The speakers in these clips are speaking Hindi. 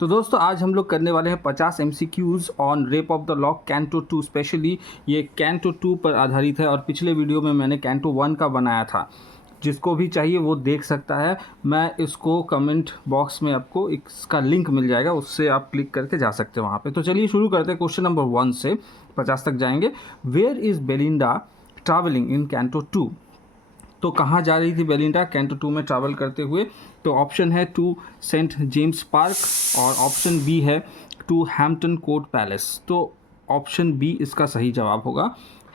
तो दोस्तों आज हम लोग करने वाले हैं 50 MCQs on rape of the lock canto 2। Specially ये कैंटो 2 पर आधारित है और पिछले वीडियो में मैंने कैंटो 1 का बनाया था। जिसको भी चाहिए वो देख सकता है। मैं इसको कमेंट बॉक्स में आपको इसका लिंक मिल जाएगा, उससे आप क्लिक करके जा सकते हैं वहाँ पे। तो चलिए शुरू करते हैं। क्वेश्चन नंबर 1 से 50 तक जाएंगे। Where is Belinda travelling in canto 2? तो कहाँ जा रही थी बेलिंडा कैंटो 2 में ट्रैवल करते हुए? तो ऑप्शन है टू सेंट जेम्स पार्क और ऑप्शन बी है टू हैम्पटन कोर्ट पैलेस। तो ऑप्शन बी इसका सही जवाब होगा,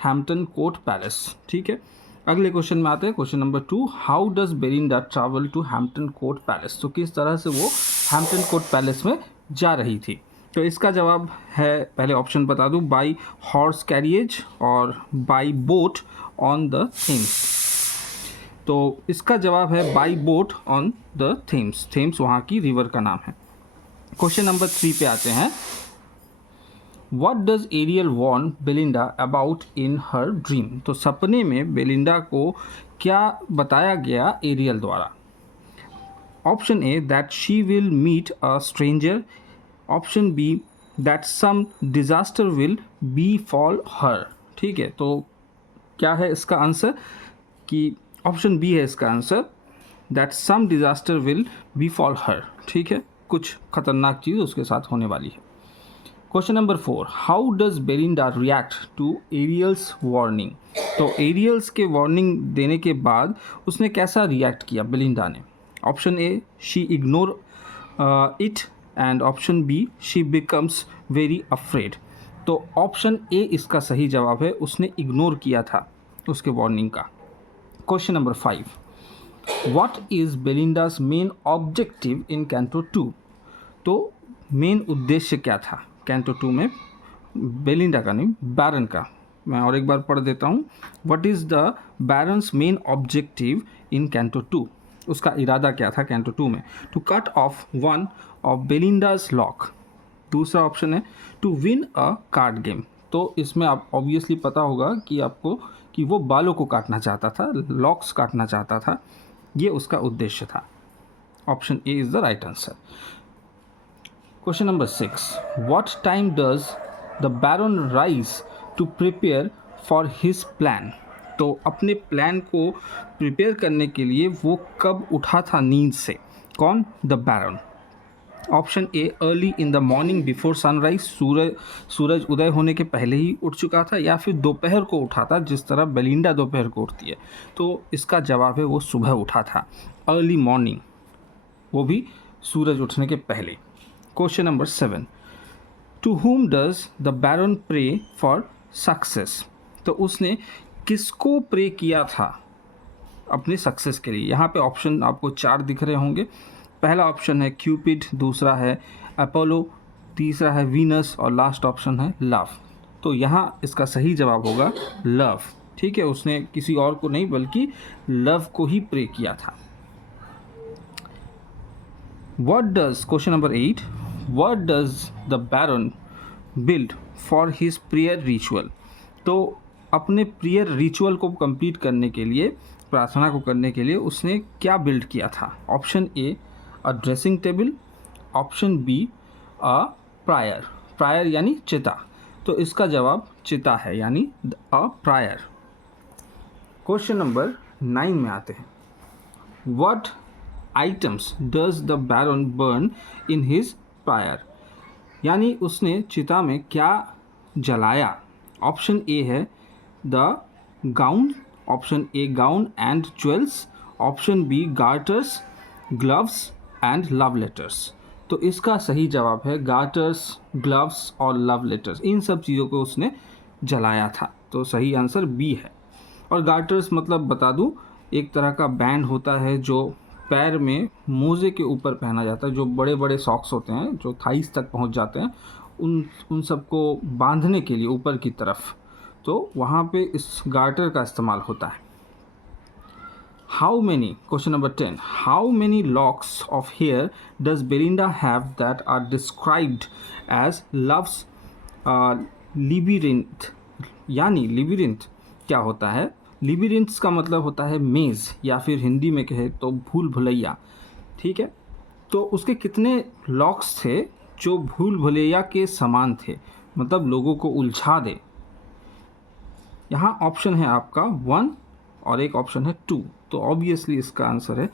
हैम्पटन कोर्ट पैलेस। ठीक है, अगले क्वेश्चन में आते हैं। Question number 2, how does Belinda travel to Hampton Court Palace? तो किस तरह से वो हैम्पटन कोर्ट पैलेस में जा रही थी? तो इसका जवाब है, पहले ऑप्शन बता दूं, बाई हॉर्स कैरिएज और by boat on the Thames. तो इसका जवाब है by boat on the Thames. Thames वहाँ की रिवर का नाम है। क्वेश्चन नंबर 3 पे आते हैं। What does Ariel warn Belinda about in her dream? तो सपने में बेलिंडा को क्या बताया गया एरियल द्वारा? Option A that she will meet a stranger, option B that some disaster will befall her. ठीक है, तो क्या है इसका आंसर? कि ऑप्शन बी है इसका answer, that some disaster will befall her. ठीक है, कुछ खतरनाक चीज़ उसके साथ होने वाली है। Question number 4, how does Belinda react to Ariel's warning? तो एरियल्स के वार्निंग देने के बाद उसने कैसा रिएक्ट किया बेलिंडा ने? Option A she ignore it and option B she becomes very afraid. तो ऑप्शन ए इसका सही जवाब है, उसने इग्नोर किया था उसके वार्निंग का। Question number 5, what is Belinda's main objective in canto 2? तो मेन उद्देश्य क्या था कैंटो 2 में? बेलिंडा का नहीं, बैरन का। मैं और एक बार पढ़ देता हूँ। What is the Baron's main objective in canto 2? उसका इरादा क्या था कैंटो 2 में? To cut off one of Belinda's lock. दूसरा ऑप्शन है to win a card game. तो इसमें आप ऑब्वियसली पता होगा कि आपको कि वो बालों को काटना चाहता था, लॉक्स काटना चाहता था, ये उसका उद्देश्य था। Option A is the right answer. Question number 6, what time does the baron rise to prepare for his plan? तो अपने प्लान को प्रिपेयर करने के लिए वो कब उठा था नींद से? कौन? The baron. Option A early in the morning before sunrise, सूरज उदय होने के पहले ही उठ चुका था, या फिर दोपहर को उठा था जिस तरह बेलिंडा दोपहर को उठती है? तो इसका जवाब है वो सुबह उठा था, अर्ली मॉर्निंग, वो भी सूरज उठने के पहले। Question number 7, to whom does the baron pray for success? तो उसने किसको प्रे किया था अपने सक्सेस के लिए? यहाँ पे ऑप्शन आपको 4 दिख रहे होंगे। पहला ऑप्शन है क्यूपिड, दूसरा है अपोलो, तीसरा है वीनस और लास्ट ऑप्शन है लव। तो यहाँ इसका सही जवाब होगा लव। ठीक है, उसने किसी और को नहीं बल्कि लव को ही प्रे किया था। What does, question number 8, what does the baron build for his prayer ritual? तो अपने प्रेयर रिचुअल को कंप्लीट करने के लिए, प्रार्थना को करने के लिए उसने क्या बिल्ड किया था? Option A a dressing table, option be a prior. Prior यानी चिता, तो इसका जवाब चिता है, यानी अ प्रायर। क्वेश्चन नंबर 9 में आते हैं। What items does the Baron burn in his prayer? यानी उसने चिता में क्या जलाया? ऑप्शन ए है the gown, option A gown and jewels, option B garters, gloves and love letters. तो इसका सही जवाब है गार्टर्स, ग्लव्स और लव लेटर्स। इन सब चीज़ों को उसने जलाया था, तो सही आंसर बी है। और गार्टर्स मतलब बता दूं, एक तरह का बैंड होता है जो पैर में मोजे के ऊपर पहना जाता है, जो बड़े बड़े सॉक्स होते हैं जो थाइस तक पहुंच जाते हैं, उन सबको बांधने के लिए ऊपर की तरफ, तो वहाँ पे इस गार्टर का इस्तेमाल होता है। How many, question number 10, how many locks of hair does Belinda have that are described as love's labyrinth? यानी लिबिरिंथ क्या होता है? लिबिरिंथ का मतलब होता है मेज़, या फिर हिंदी में कहे तो भूल भुलैया। ठीक है, तो उसके कितने लॉक्स थे जो भूल भुलैया के समान थे, मतलब लोगों को उलझा दे। यहाँ ऑप्शन है आपका 1 और एक ऑप्शन है 2, तो ऑब्वियसली इसका आंसर है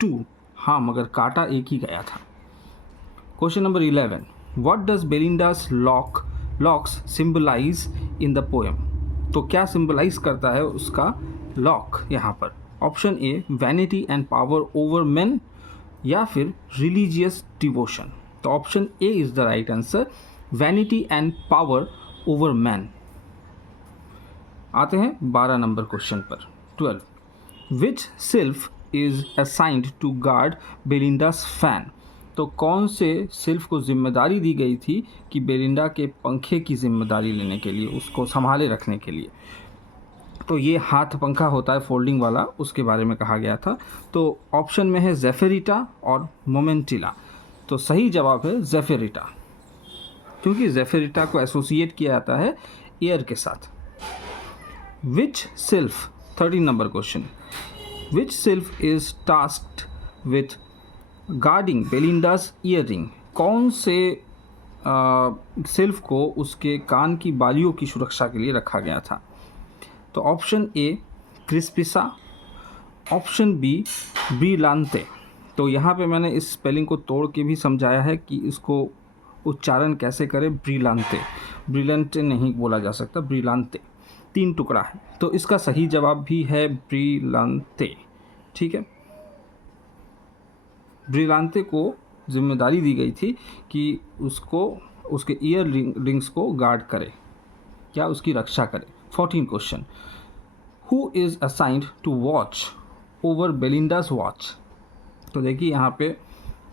2। हाँ, मगर काटा एक ही गया था। Question number 11, what does Belinda's locks symbolize in the poem? तो क्या सिंबलाइज करता है उसका लॉक यहाँ पर? Option A vanity and power over men, या फिर रिलीजियस डिवोशन। तो option A is the right answer, vanity and power over man. आते हैं 12 नंबर क्वेश्चन पर। 12, which sylph is assigned to guard Belinda's fan? तो कौन से सिल्फ को जिम्मेदारी दी गई थी कि बेलिंडा के पंखे की जिम्मेदारी लेने के लिए, उसको संभाले रखने के लिए? तो ये हाथ पंखा होता है फोल्डिंग वाला, उसके बारे में कहा गया था। तो ऑप्शन में है जेफेरिटा और मोमेंटिला। तो सही जवाब है जेफेरिटा, क्योंकि जेफेरिटा को एसोसिएट किया जाता है एयर के साथ। Which sylph, 13 number question, which sylph is tasked with guarding Belinda's earring? कौन से सिल्फ को उसके कान की बालियों की सुरक्षा के लिए रखा गया था? तो ऑप्शन ए क्रिस्पिसा, ऑप्शन बी ब्रिलांते। तो यहाँ पे मैंने इस स्पेलिंग को तोड़ के भी समझाया है कि इसको उच्चारण कैसे करें। ब्रिलांते, ब्रिलियंटे नहीं बोला जा सकता, ब्रिलांते। 3 टुकड़ा है, तो इसका सही जवाब भी है ब्रिलांते। ठीक है, ब्रिलांते को जिम्मेदारी दी गई थी कि उसको उसके ईयर रिंग्स को गार्ड करे, क्या उसकी रक्षा करे। 14 question, who is assigned to watch over Belinda's watch? तो देखिए यहाँ पे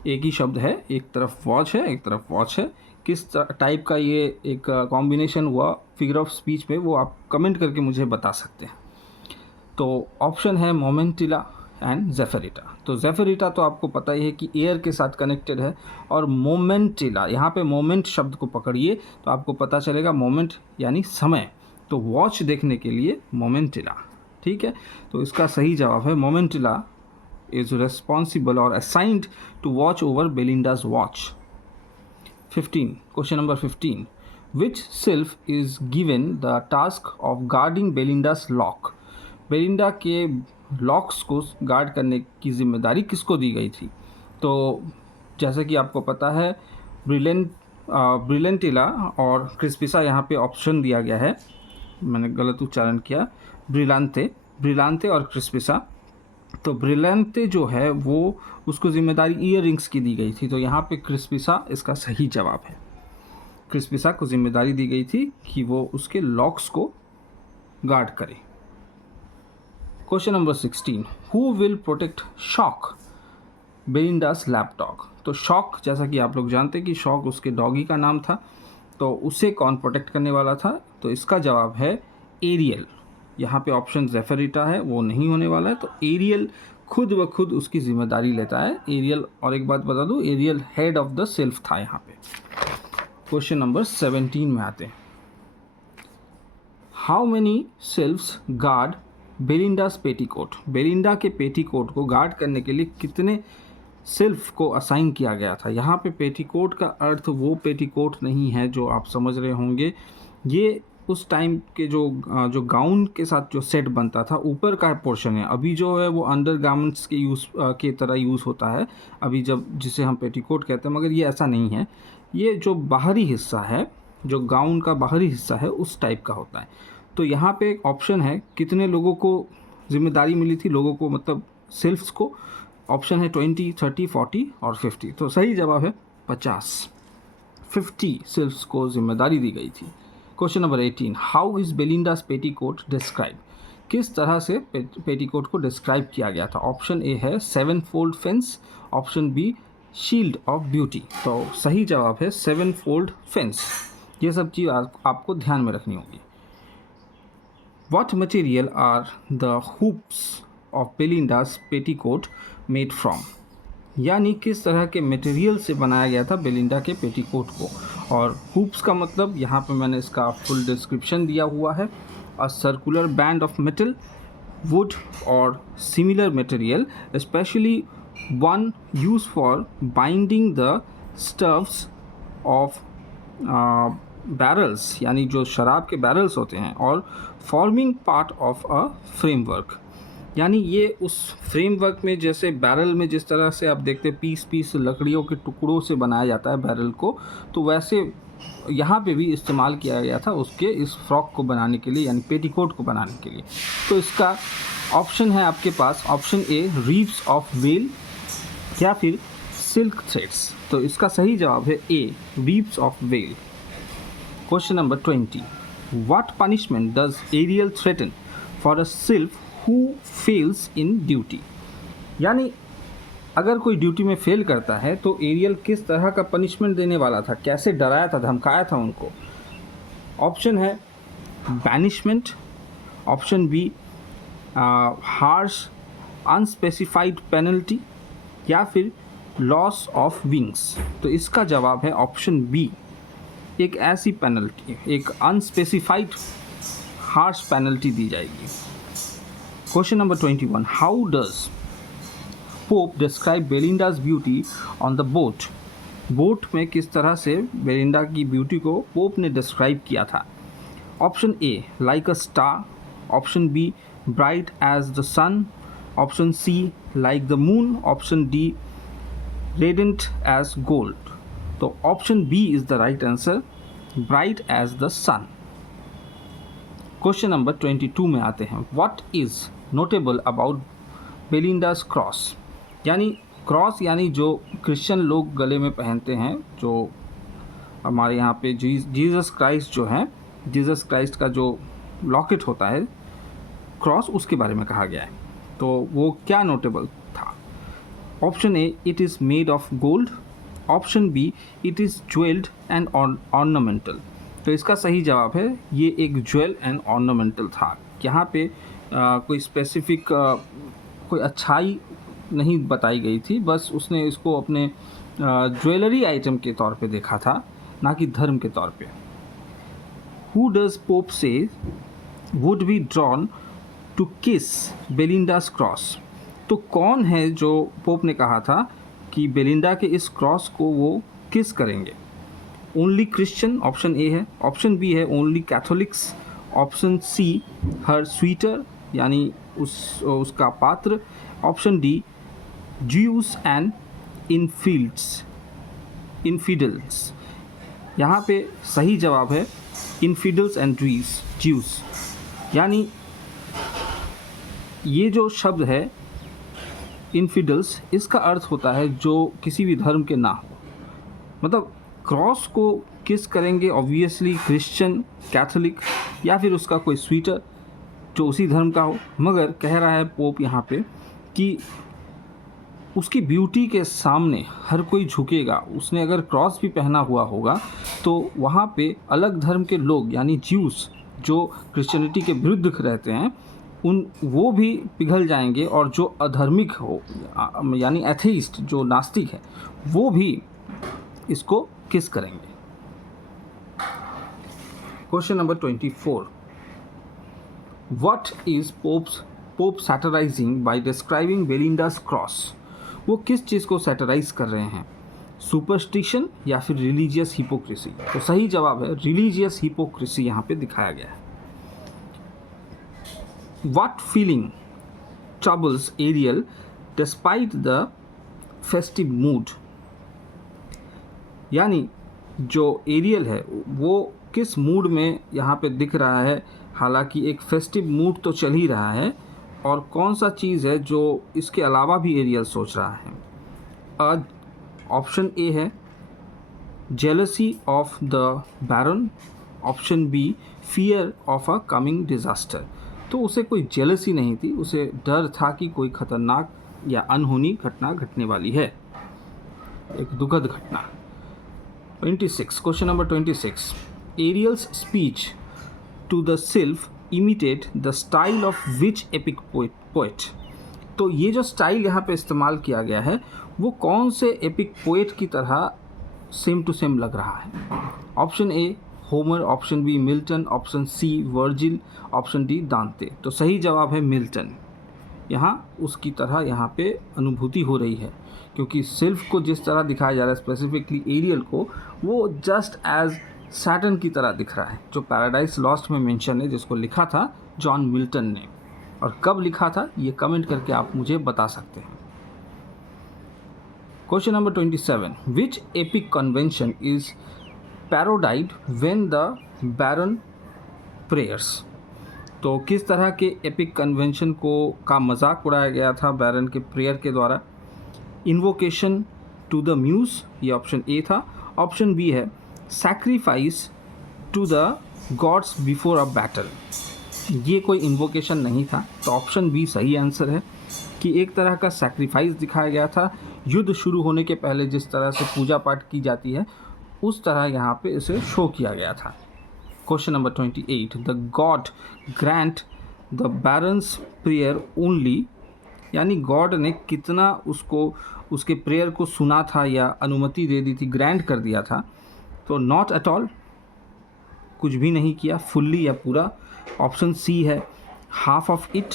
एक ही शब्द है, एक तरफ वॉच है, एक तरफ वॉच है। किस टाइप का ये एक कॉम्बिनेशन हुआ फिगर ऑफ स्पीच में, वो आप कमेंट करके मुझे बता सकते हैं। तो ऑप्शन है मोमेंटिला एंड जेफेरिटा। तो जेफेरिटा तो आपको पता ही है कि एयर के साथ कनेक्टेड है, और मोमेंटिला, यहाँ पे मोमेंट शब्द को पकड़िए तो आपको पता चलेगा मोमेंट यानी समय, तो वॉच देखने के लिए मोमेंटिला। ठीक है, तो इसका सही जवाब है मोमेंटिला इज रेस्पॉन्सिबल और assigned to watch over Belinda's watch. 15, question number 15, which sylph is given the task of guarding Belinda's lock? Belinda के लॉक्स को गार्ड करने की जिम्मेदारी किसको दी गई थी? तो जैसे कि आपको पता है ब्रिलेंटिला और क्रिस्पिसा, यहाँ पे ऑप्शन दिया गया है, मैंने गलत उच्चारण किया, ब्रिलांते और क्रिस्पिसा। तो ब्रिलांते जो है वो उसको जिम्मेदारी ईयर रिंग्स की दी गई थी, तो यहाँ पे क्रिस्पिसा इसका सही जवाब है। क्रिस्पिसा को जिम्मेदारी दी गई थी कि वो उसके लॉक्स को गार्ड करे। Question number 16, who will protect Shock Belinda's lapdog? तो शॉक, जैसा कि आप लोग जानते हैं कि शॉक उसके डॉगी का नाम था, तो उसे कौन प्रोटेक्ट करने वाला था? तो इसका जवाब है एरियल। यहाँ पे ऑप्शन जेफेरिटा है, वो नहीं होने वाला है, तो एरियल खुद ब खुद उसकी जिम्मेदारी लेता है एरियल। और एक बात बता दूँ, Ariel head of the sylph था यहाँ पे। क्वेश्चन नंबर 17 में आते हैं, how many sylphs guard Belinda's petticoat? Belinda के पेटीकोट को गार्ड करने के लिए कितने सेल्फ को असाइन किया गया था? यहाँ पे पेटीकोट का अर्थ वो पेटीकोट नहीं है जो आप समझ रहे होंगे, ये उस टाइम के जो गाउन के साथ जो सेट बनता था, ऊपर का पोर्शन है। अभी जो है वो अंडर गारमेंट्स के यूज़ के तरह यूज़ होता है अभी, जब जिसे हम पेटीकोट कहते हैं, मगर ये ऐसा नहीं है। ये जो बाहरी हिस्सा है, जो गाउन का बाहरी हिस्सा है, उस टाइप का होता है। तो यहाँ पे एक ऑप्शन है, कितने लोगों को जिम्मेदारी मिली थी, लोगों को मतलब सेल्फ्स को? ऑप्शन है 20, 30, 40 और 50। तो सही जवाब है 50 सेल्फ्स को जिम्मेदारी दी गई थी। Question number 18, how is Belinda's petticoat describe? किस तरह से पेटीकोट को डिस्क्राइब किया गया था? ऑप्शन ए है 7 fold fence, option B shield of beauty. तो सही जवाब है 7 फोल्ड फेंस। ये सब चीज़ आपको ध्यान में रखनी होगी। What material are the hoops of Belinda's petticoat made from? यानी किस तरह के मटेरियल से बनाया गया था बेलिंडा के पेटीकोट को। और हूप्स का मतलब यहाँ पे मैंने इसका फुल डिस्क्रिप्शन दिया हुआ है, a circular band of metal, wood और similar material, specially one use for binding the stuffs of barrels, यानी जो शराब के बैरल्स होते हैं, और forming part of a framework, यानी ये उस फ्रेमवर्क में, जैसे बैरल में जिस तरह से आप देखते हैं पीस पीस लकड़ियों के टुकड़ों से बनाया जाता है बैरल को, तो वैसे यहाँ पे भी इस्तेमाल किया गया था उसके इस फ्रॉक को बनाने के लिए, यानी पेटीकोट को बनाने के लिए। तो इसका ऑप्शन है आपके पास, option A ribs of whale या फिर सिल्क थ्रेड्स। तो इसका सही जवाब है A ribs of whale. Question number 20, what punishment does Ariel threaten for a sylph who fails in duty, यानी अगर कोई ड्यूटी में फेल करता है तो एरियल किस तरह का पनिशमेंट देने वाला था, कैसे डराया था, धमकाया था उनको। ऑप्शन है banishment, option B harsh unspecified penalty, या फिर लॉस ऑफ विंग्स। तो इसका जवाब है ऑप्शन बी, एक ऐसी पेनल्टी, एक अनस्पेसिफाइड हार्श पेनल्टी दी जाएगी। Question number 21, how does Pope describe Belinda's beauty on the boat, boat में किस तरह से बेलिंडा की ब्यूटी को पोप ने डिस्क्राइब किया था। Option A like a star, option B bright as the sun, option C like the moon, option D radiant as gold. तो option B is the right answer, bright as the sun. Question number 22 में आते हैं, what is notable about Belinda's cross, यानी क्रॉस यानी जो क्रिश्चियन लोग गले में पहनते हैं, जो हमारे यहाँ पे जीसस क्राइस्ट जो है, जीसस क्राइस्ट का जो लॉकेट होता है क्रॉस, उसके बारे में कहा गया है। तो वो क्या नोटेबल था। Option A it is made of gold, option B it is jewelled and ornamental. तो इसका सही जवाब है ये एक ज्वेल एंड ऑर्नामेंटल था। यहाँ पे कोई स्पेसिफिक कोई अच्छाई नहीं बताई गई थी, बस उसने इसको अपने ज्वेलरी आइटम के तौर पे देखा था, ना कि धर्म के तौर पे। हु डज पोप से वुड बी ड्रॉन टू किस बेलिंडास क्रॉस, तो कौन है जो पोप ने कहा था कि बेलिंडा के इस क्रॉस को वो किस करेंगे। ओनली क्रिश्चियन ऑप्शन ए है, ऑप्शन बी है ओनली कैथोलिक्स, ऑप्शन सी हर स्वीटर यानी उसका पात्र, option D juice and infidels. यहाँ पे सही जवाब है इनफिडल्स एंड ज्यूस, यानी ये जो शब्द है इनफिडल्स, इसका अर्थ होता है जो किसी भी धर्म के ना हो। मतलब क्रॉस को किस करेंगे, ऑब्वियसली क्रिश्चियन, कैथोलिक या फिर उसका कोई स्वीटर जो उसी धर्म का हो। मगर कह रहा है पोप यहाँ पे कि उसकी ब्यूटी के सामने हर कोई झुकेगा। उसने अगर क्रॉस भी पहना हुआ होगा तो वहाँ पे अलग धर्म के लोग यानी ज्यूस जो क्रिश्चियनिटी के विरुद्ध रहते हैं वो भी पिघल जाएंगे, और जो अधर्मिक हो यानी एथेइस्ट जो नास्तिक है वो भी इसको किस करेंगे। Question number 24, what is Pope satirizing by describing Belinda's cross, वो किस चीज़ को सैटराइज कर रहे हैं, सुपरस्टिशन या फिर रिलीजियस हिपोक्रेसी। तो सही जवाब है रिलीजियस हिपोक्रेसी यहाँ पे दिखाया गया है। What feeling troubles Ariel despite the festive mood, यानी जो एरियल है वो किस मूड में यहाँ पे दिख रहा है, हालांकि एक फेस्टिव मूड तो चल ही रहा है, और कौन सा चीज़ है जो इसके अलावा भी एरियल सोच रहा है। ऑप्शन ए है jealousy of the baron, option B fear of a coming disaster. तो उसे कोई जेलसी नहीं थी, उसे डर था कि कोई खतरनाक या अनहोनी घटना घटने वाली है, एक दुखद घटना। 26, question number 26, Ariel's speech to the sylph imitate the style of which epic poet. तो ये जो स्टाइल यहाँ पे इस्तेमाल किया गया है वो कौन से एपिक पोएट की तरह सेम टू सेम लग रहा है। Option A Homer, option B Milton, option C Virgil, option D Dante. तो सही जवाब है मिल्टन। यहाँ उसकी तरह यहाँ पे अनुभूति हो रही है, क्योंकि सिल्फ को जिस तरह दिखाया जा रहा है, स्पेसिफिकली एरियल को, वो जस्ट एज सैटर्न की तरह दिख रहा है, जो पैराडाइज लॉस्ट में मेंशन है, जिसको लिखा था जॉन मिल्टन ने। और कब लिखा था ये कमेंट करके आप मुझे बता सकते हैं। Question number 27, which epic convention is parodied when the baron prayers. तो किस तरह के एपिक कन्वेंशन का मजाक उड़ाया गया था बैरन के प्रेयर के द्वारा। इन्वोकेशन टू द म्यूज, ये ऑप्शन ए था। ऑप्शन बी है sacrifice to the gods before a battle, ये कोई इन्वोकेशन नहीं था, तो ऑप्शन बी सही आंसर है कि एक तरह का सैक्रिफाइस दिखाया गया था। युद्ध शुरू होने के पहले जिस तरह से पूजा पाठ की जाती है उस तरह यहाँ पे इसे शो किया गया था। Question number 28, the God grant the barons prayer only, यानी गॉड ने कितना उसके प्रेयर को सुना था या अनुमति दे दी थी, ग्रांट कर दिया था। तो नॉट एट ऑल, कुछ भी नहीं किया, फुल्ली या पूरा। ऑप्शन सी है half of it,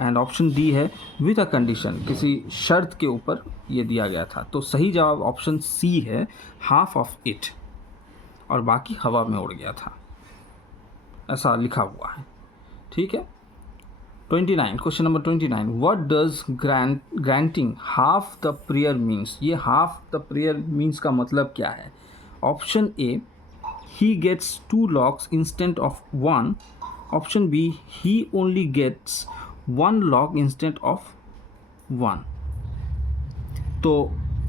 and option D है विद अ कंडीशन, किसी शर्त के ऊपर ये दिया गया था। तो सही जवाब ऑप्शन सी है हाफ ऑफ इट, और बाकी हवा में उड़ गया था, ऐसा लिखा हुआ है। ठीक है। 29, question number 29, what does granting half the prayer means. ये हाफ द प्रेयर मीन्स का मतलब क्या है। Option A, he gets 2 locks instead of 1. Option B, he only gets 1 lock instead of 1. तो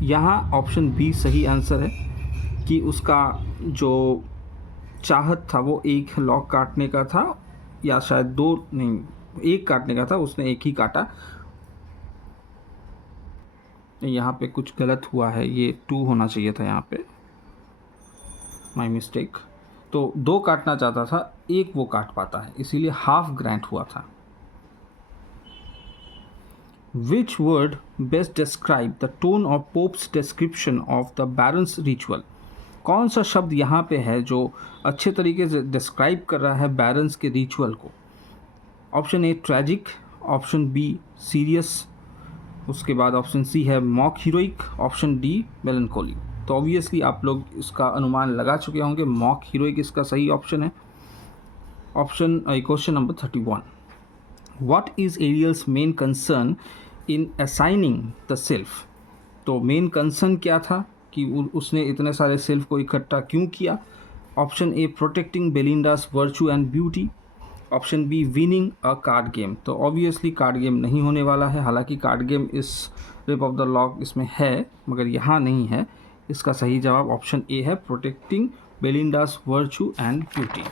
यहाँ ऑप्शन बी सही आंसर है कि उसका जो चाहत था वो एक लॉक काटने का था, या शायद दो नहीं, एक काटने का था, उसने एक ही काटा। यहाँ पे कुछ गलत हुआ है, ये 2 होना चाहिए था यहाँ पे, माई मिस्टेक। तो 2 काटना चाहता था, एक वो काट पाता है, इसीलिए हाफ ग्रांट हुआ था। Which word best describe the tone of pops description of the barons ritual. कौन सा शब्द यहाँ पे है जो अच्छे तरीके से डिस्क्राइब कर रहा है बैरन्स के रिचुअल को। Option A tragic, option be serious, उसके बाद ऑप्शन सी है मॉक हीरोइक, ऑप्शन डी मेलनकोली। तो ऑब्वियसली आप लोग इसका अनुमान लगा चुके होंगे, मॉक हीरोइक इसका सही ऑप्शन है। Question number 31, what is Ariel's main concern in assigning the self. तो मेन कंसर्न क्या था कि उसने इतने सारे सेल्फ को इकट्ठा क्यों किया। Option A protecting Belinda's virtue and beauty, option B winning a card game. तो ऑब्वियसली कार्ड गेम नहीं होने वाला है, हालांकि कार्ड गेम इस रेप ऑफ द लॉक इसमें है मगर यहाँ नहीं है। इसका सही जवाब ऑप्शन ए है protecting Belinda's virtue and beauty.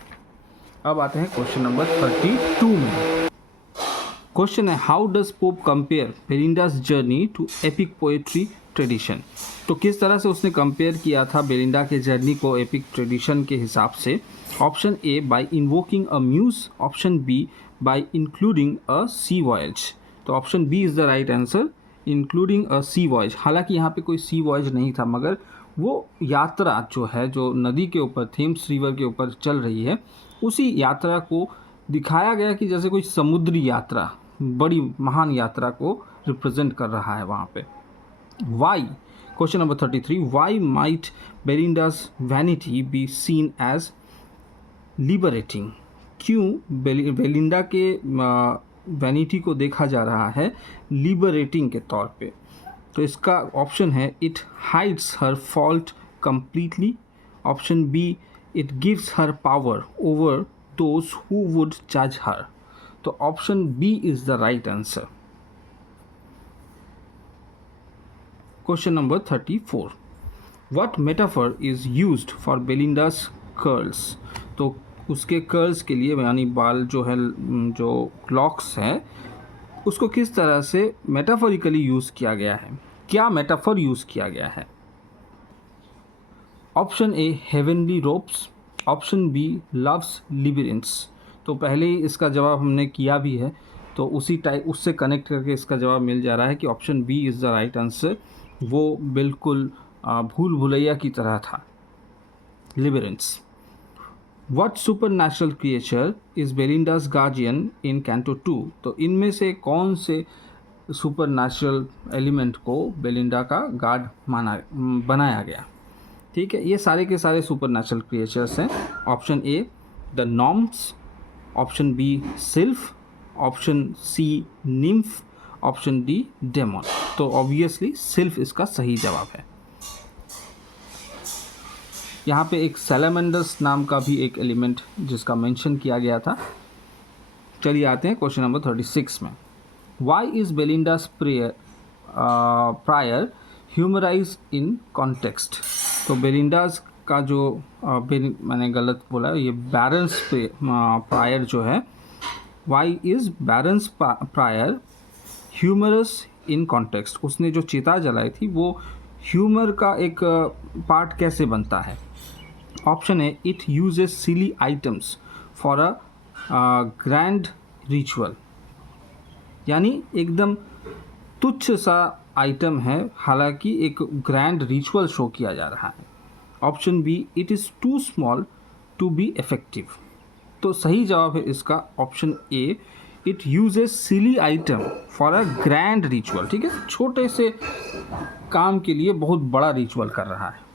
अब आते हैं क्वेश्चन नंबर 32 में। क्वेश्चन है how does Pope compare Belinda's journey to epic poetry tradition. तो किस तरह से उसने कंपेयर किया था बेलिंडा के जर्नी को एपिक ट्रेडिशन के हिसाब से। Option A by invoking a muse, option B by including a sea voyage. तो option B is the right answer, including a sea voyage. हालांकि यहाँ पे कोई सी वॉयज नहीं था, मगर वो यात्रा जो है जो नदी के ऊपर थेम्स रिवर के ऊपर चल रही है, उसी यात्रा को दिखाया गया कि जैसे कोई समुद्री यात्रा, बड़ी महान यात्रा को रिप्रेजेंट कर रहा है वहाँ पे। Why, question number 33, why might Belinda's vanity be seen as liberating. क्यों बेलिंडा के वैनिटी को देखा जा रहा है लिबरेटिंग के तौर पे। तो इसका ऑप्शन है it hides her fault completely, option B it gives her power over those who would जज हर। तो option B is the right answer. Question number 34, what metaphor is used for Belinda's curls. तो उसके कर्ल्स के लिए, यानी बाल जो है, जो लॉक्स हैं, उसको किस तरह से मेटाफोरिकली यूज़ किया गया है, क्या मेटाफर यूज़ किया गया है। Option A heavenly ropes, option B love's labyrinths. तो पहले ही इसका जवाब हमने किया भी है, तो उससे कनेक्ट करके इसका जवाब मिल जा रहा है कि option B is the right answer. वो बिल्कुल भूल भुलैया की तरह था, लिबिरेंस। What supernatural creature is Belinda's guardian in Canto 2? तो इनमें से कौन से सुपर एलिमेंट को बेलिंडा का गार्ड बनाया गया? ठीक है, ये सारे के सारे सुपर क्रिएचर्स हैं. Option A the gnomes, option B sylph, option C nymph, option D demon. तो ऑब्वियसली सिल्फ इसका सही जवाब है. यहाँ पे एक सैलामेंडर्स नाम का भी एक एलिमेंट जिसका मेंशन किया गया था. चलिए आते हैं क्वेश्चन नंबर 36 में. Why is Belinda's prayer humorize in context? तो बेलिंडास का जो मैंने गलत बोला, ये बैरन्स प्रायर जो है, why is baron's prayer humorous in context? उसने जो चिता जलाई थी वो ह्यूमर का एक पार्ट कैसे बनता है? Option A it uses silly items for a grand ritual, यानी एकदम तुच्छ सा आइटम है, हालांकि एक ग्रैंड रिचुअल शो किया जा रहा है. Option B it is too small to be effective. तो सही जवाब है इसका option A, it uses silly item for a grand ritual. ठीक है, छोटे से काम के लिए बहुत बड़ा रिचुअल कर रहा है.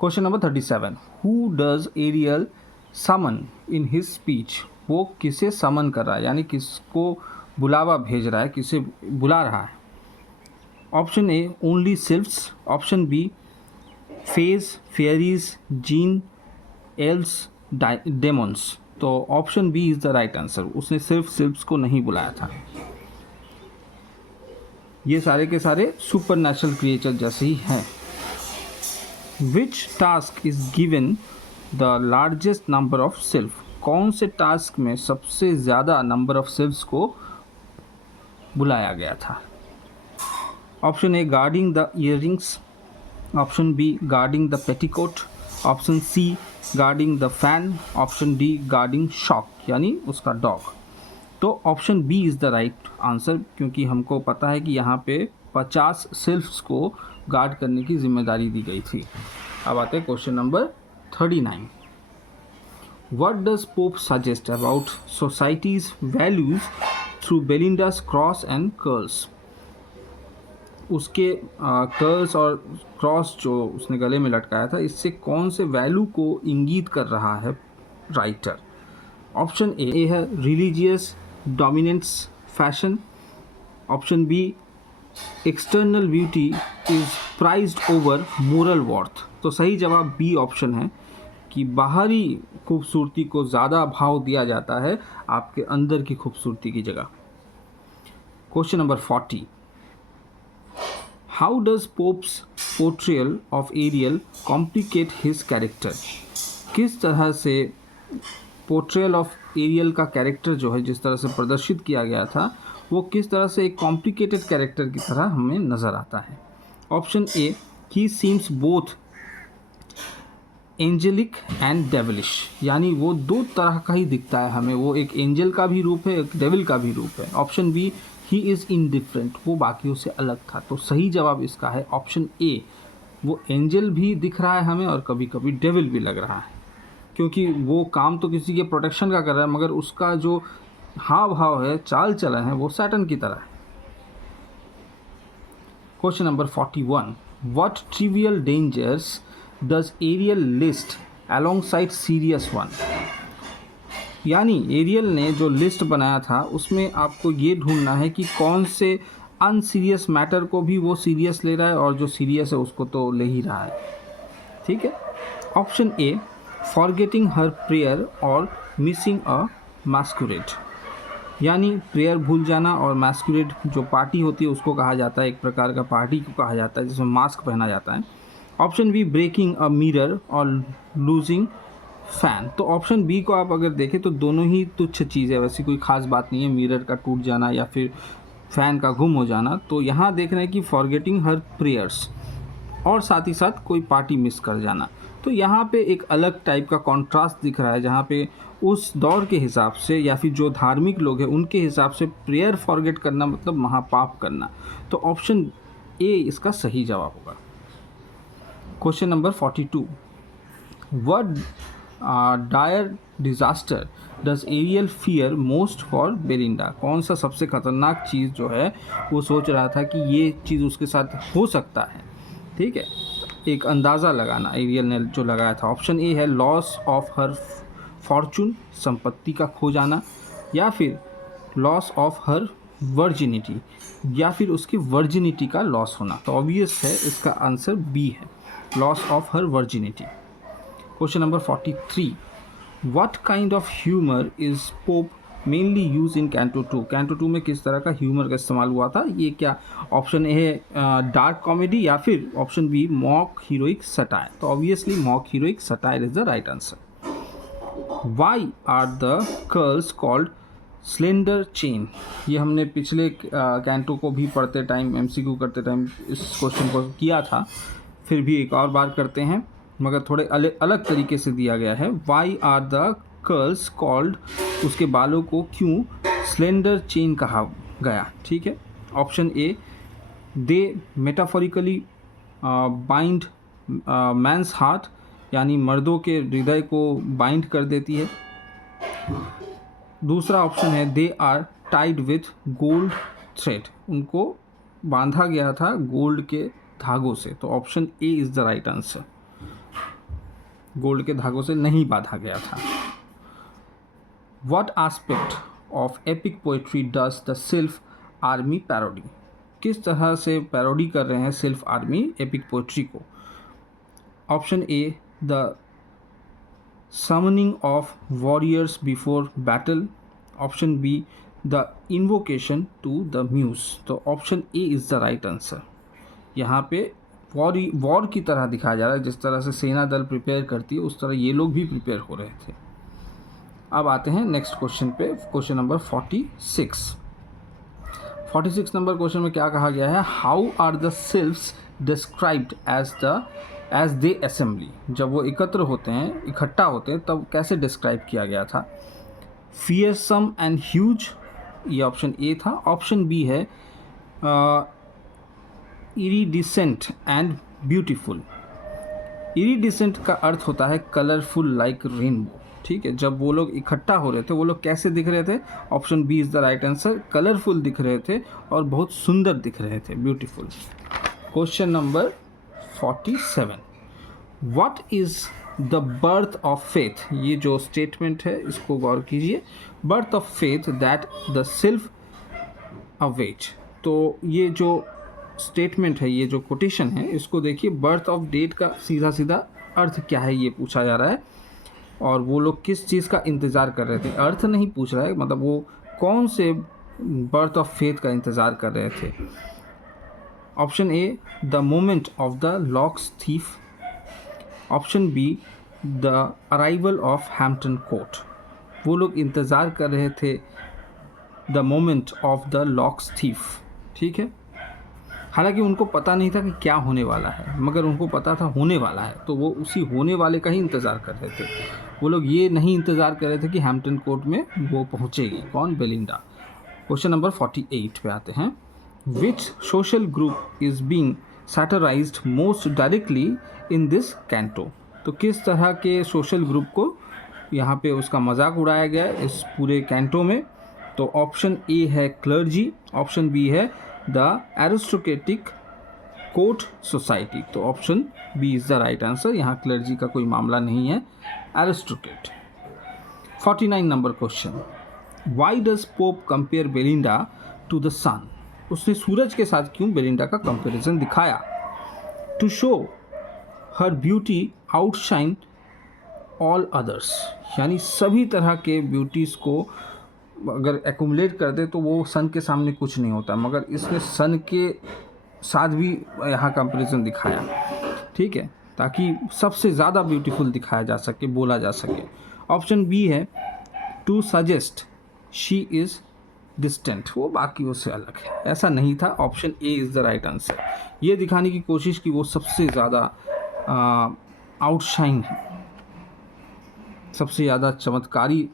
Question number 37. Who does Ariel summon in his speech? वो किसे समन कर रहा है, यानी किसको बुलावा भेज रहा है, किसे बुला रहा है? Option A only sylphs, option B fays, fairies, genii, elves, demons. तो option B is the right answer. उसने सिर्फ सिल्फ्स को नहीं बुलाया था. ये सारे के सारे सुपर क्रिएचर जैसे ही हैं. Which task is given the largest number of sylph? कौन से टास्क में सबसे ज़्यादा नंबर ऑफ सिल्फ्स को बुलाया गया था? Option A guarding the earrings, option B guarding the petticoat, option C guarding the fan, option D guarding Shock, यानी उसका डॉग. तो option B is the right answer, क्योंकि हमको पता है कि यहाँ पे 50 सिल्फ्स को गार्ड करने की जिम्मेदारी दी गई थी. अब आते हैं question number 39. What does Pope suggest about society's values through Belinda's cross and curls? उसके कर्ल्स और क्रॉस जो उसने गले में लटकाया था, इससे कौन से वैल्यू को इंगित कर रहा है राइटर? ऑप्शन ए है religious dominance fashion, option B external beauty is prized over moral worth. तो सही जवाब बी ऑप्शन है कि बाहरी खूबसूरती को ज़्यादा भाव दिया जाता है आपके अंदर की खूबसूरती की जगह. Question number 40. How does Pope's portrayal of Ariel complicate his character? किस तरह से पोर्ट्रेयल ऑफ एरियल का कैरेक्टर जो है, जिस तरह से प्रदर्शित किया गया था, वो किस तरह से एक कॉम्प्लिकेटेड कैरेक्टर की तरह हमें नज़र आता है? Option A he seems both angelic and devilish, यानी वो दो तरह का ही दिखता है हमें, वो एक एंजल का भी रूप है, एक डेविल का भी रूप है. Option B he is indifferent, वो बाकियों से अलग था. तो सही जवाब इसका है ऑप्शन ए, वो एंजल भी दिख रहा है हमें और कभी कभी डेविल भी लग रहा है, क्योंकि वो काम तो किसी के प्रोटेक्शन का कर रहा है, मगर उसका जो हाव भाव है, चाल चलन है, वो सैटर्न की तरह है. Question number 41. What trivial dangers does Ariel list alongside serious one? यानी एरियल ने जो लिस्ट बनाया था उसमें आपको ये ढूंढना है कि कौन से अनसीरियस मैटर को भी वो सीरियस ले रहा है और जो सीरियस है उसको तो ले ही रहा है. ठीक है. ऑप्शन ए फॉरगेटिंग हर प्रेयर और मिसिंग अ मैस्कुरेड, यानी प्रेयर भूल जाना, और मैस्कुरेड जो पार्टी होती है उसको कहा जाता है, एक प्रकार का पार्टी को कहा जाता है जिसमें मास्क पहना जाता है. Option B breaking a mirror और लूजिंग फ़ैन. तो ऑप्शन बी को आप अगर देखें तो दोनों ही तुच्छ चीज़ है, वैसी कोई ख़ास बात नहीं है, मिरर का टूट जाना या फिर फ़ैन का गुम हो जाना. तो यहाँ देख रहे हैं कि फॉरगेटिंग हर प्रेयर्स और साथ ही साथ कोई पार्टी मिस कर जाना. तो यहाँ पे एक अलग टाइप का कॉन्ट्रास्ट दिख रहा है, जहाँ पे उस दौर के हिसाब से या फिर जो धार्मिक लोग हैं उनके हिसाब से प्रेयर फॉरगेट करना मतलब महापाप करना. तो ऑप्शन ए इसका सही जवाब होगा. Question number 42. What dire disaster does Ariel fear most for Belinda? कौन सा सबसे खतरनाक चीज़ जो है वो सोच रहा था कि ये चीज़ उसके साथ हो सकता है, ठीक है, एक अंदाज़ा लगाना एरियल ने जो लगाया था। ऑप्शन ए है लॉस ऑफ हर फॉर्चून, संपत्ति का खो जाना, या फिर लॉस ऑफ हर वर्जिनिटी, या फिर उसकी वर्जिनिटी का लॉस होना। तो ऑब्वियस है इसका आंसर बी है, loss of her virginity. Question number 43, what kind of humour is pope mainly use in canto 2? Canto 2 में किस तरह का ह्यूमर का इस्तेमाल हुआ था? ये क्या ऑप्शन ए है डार्क कॉमेडी, या फिर option B mock heroic satire? तो obviously mock heroic satire is the right answer. Why are the curls called slender chain? ये हमने पिछले कैंटो को भी पढ़ते टाइम, एमसीक्यू करते टाइम इस क्वेश्चन को किया था, फिर भी एक और बार करते हैं मगर थोड़े अलग तरीके से दिया गया है। Why are the curls called, उसके बालों को क्यों स्लेंडर चेन कहा गया? ठीक है, ऑप्शन ए दे मेटाफोरिकली बाइंड मैंस हार्ट, यानी मर्दों के हृदय को बाइंड कर देती है। दूसरा ऑप्शन है they are tied with gold thread, उनको बांधा गया था गोल्ड के धागों से। तो option A is the right answer, gold के धागों से नहीं बांधा गया था। What aspect of epic poetry does the sylph army parody? किस तरह से पैरोडी कर रहे हैं सिल्फ आर्मी एपिक पोएट्री को? Option A the summoning of warriors before battle, option B the invocation to the muse. तो option A is the right answer. यहाँ पे वॉर की तरह दिखाया जा रहा है, जिस तरह से सेना दल प्रिपेयर करती है उस तरह ये लोग भी प्रिपेयर हो रहे थे। अब आते हैं नेक्स्ट क्वेश्चन पे, क्वेश्चन नंबर 46। 46 नंबर क्वेश्चन में क्या कहा गया है? How are the sylphs described as they assembly? जब वो एकत्र होते हैं, इकट्ठा होते हैं, तब कैसे डिस्क्राइब किया गया था? फियरसम एंड ह्यूज, ये ऑप्शन ए था। ऑप्शन बी है इरिडिसेंट एंड ब्यूटीफुल। इरिडिसेंट का अर्थ होता है कलरफुल लाइक रेनबो, ठीक है। जब वो लोग इकट्ठा हो रहे थे, वो लोग कैसे दिख रहे थे? Option B is the right answer, colourful दिख रहे थे और बहुत सुंदर दिख रहे थे, beautiful. Question number 47, what is the birth of faith? ये जो स्टेटमेंट है इसको गौर कीजिए, birth of faith that the self await. तो ये जो स्टेटमेंट है, ये जो कोटेशन है, इसको देखिए, बर्थ ऑफ डेट का सीधा सीधा अर्थ क्या है ये पूछा जा रहा है, और वो लोग किस चीज़ का इंतज़ार कर रहे थे। अर्थ नहीं पूछ रहा है, मतलब वो कौन से बर्थ ऑफ फेथ का इंतज़ार कर रहे थे। Option A the moment of the locks thief, option B the arrival of Hampton court. वो लोग इंतज़ार कर रहे थे the moment of the locks thief, ठीक है। हालांकि उनको पता नहीं था कि क्या होने वाला है, मगर उनको पता था होने वाला है, तो वो उसी होने वाले का ही इंतज़ार कर रहे थे। वो लोग ये नहीं इंतज़ार कर रहे थे कि हैम्पटन कोर्ट में वो पहुँचेगी, कौन? बेलिंडा। क्वेश्चन नंबर 48 पे आते हैं। Which social group is being satirized most directly in this canto? तो किस तरह के सोशल ग्रुप को यहाँ पे उसका मजाक उड़ाया गया इस पूरे कैंटो में? तो ऑप्शन ए है क्लर्जी, ऑप्शन बी है द एरिस्टोक्रेटिक कोर्ट सोसाइटी। तो option B is the right answer, यहाँ क्लर्जी का कोई मामला नहीं है, aristocrat. 49 number question, why does Pope compare Belinda to the sun? उसने सूरज के साथ क्यों बेलिंडा का कंपैरिजन दिखाया? To show her beauty outshine all others, यानी सभी तरह के ब्यूटीज़ को अगर एक्यूमुलेट कर दे तो वो सन के सामने कुछ नहीं होता, मगर इसने सन के साथ भी यहाँ कंपैरिजन दिखाया, ठीक है, ताकि सबसे ज़्यादा ब्यूटीफुल दिखाया जा सके, बोला जा सके। ऑप्शन बी है to suggest she is distant, वो बाकियों से अलग है, ऐसा नहीं था। Option A is the right answer, ये दिखाने की कोशिश की वो सबसे ज़्यादा आउटशाइन है, सबसे ज़्यादा चमत्कारी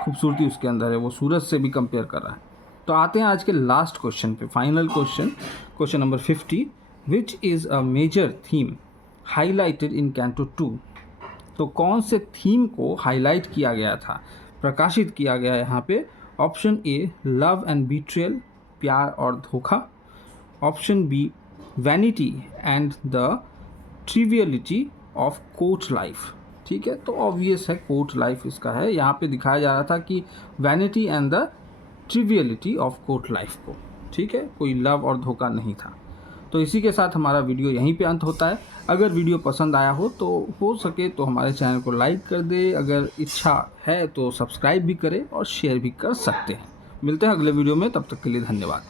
खूबसूरती उसके अंदर है, वो सूरज से भी कंपेयर कर रहा है। तो आते हैं आज के लास्ट क्वेश्चन पे, final question, question number 50, which is a major theme highlighted in canto 2? तो कौन से थीम को हाईलाइट किया गया था, प्रकाशित किया गया है यहाँ पे? Option A love and betrayal, प्यार और धोखा। Option B vanity and the triviality of court life. ठीक है, तो ऑब्वियस है कोर्ट लाइफ इसका है। यहाँ पे दिखाया जा रहा था कि vanity and the triviality of court life को। ठीक है, कोई लव और धोखा नहीं था। तो इसी के साथ हमारा वीडियो यहीं पे अंत होता है। अगर वीडियो पसंद आया हो तो हो सके तो हमारे चैनल को लाइक कर दे, अगर इच्छा है तो सब्सक्राइब भी करें और शेयर भी कर सकते हैं। मिलते हैं अगले वीडियो में, तब तक के लिए धन्यवाद।